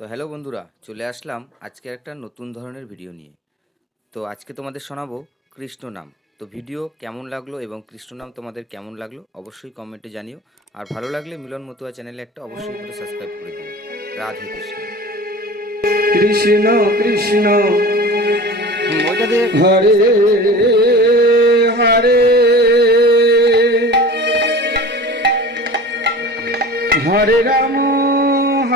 তো হ্যালো বন্ধুরা, চলে আসলাম আজকে একটা নতুন ধরনের ভিডিও নিয়ে। তো আজকে তোমাদের শোনাবো কৃষ্ণ নাম। তো ভিডিও কেমন লাগল এবং কৃষ্ণ নাম তোমাদের কেমন লাগল অবশ্যই কমেন্টে জানিও। আর ভালো লাগলে মিলন মতুয়া চ্যানেলে একটা অবশ্যই করে সাবস্ক্রাইব করে দিও। রাধে কৃষ্ণ। কৃষ্ণ কৃষ্ণ। হরে হরে। হরে রাম।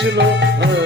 কৃষ্ণ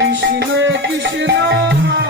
কৃষ্ণ কৃষ্ণ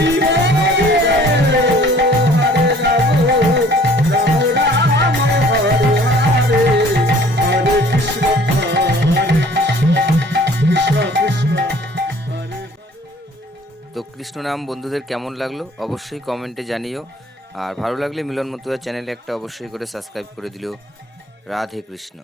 কৃষ্ণ নাম, বন্ধুদের কেমন লাগল অবশ্যই কমেন্টে জানিও। আর ভালো লাগলে মিলন মতুয়া চ্যানেলে একটা অবশ্যই করে সাবস্ক্রাইব করে দিল রাধে কৃষ্ণ।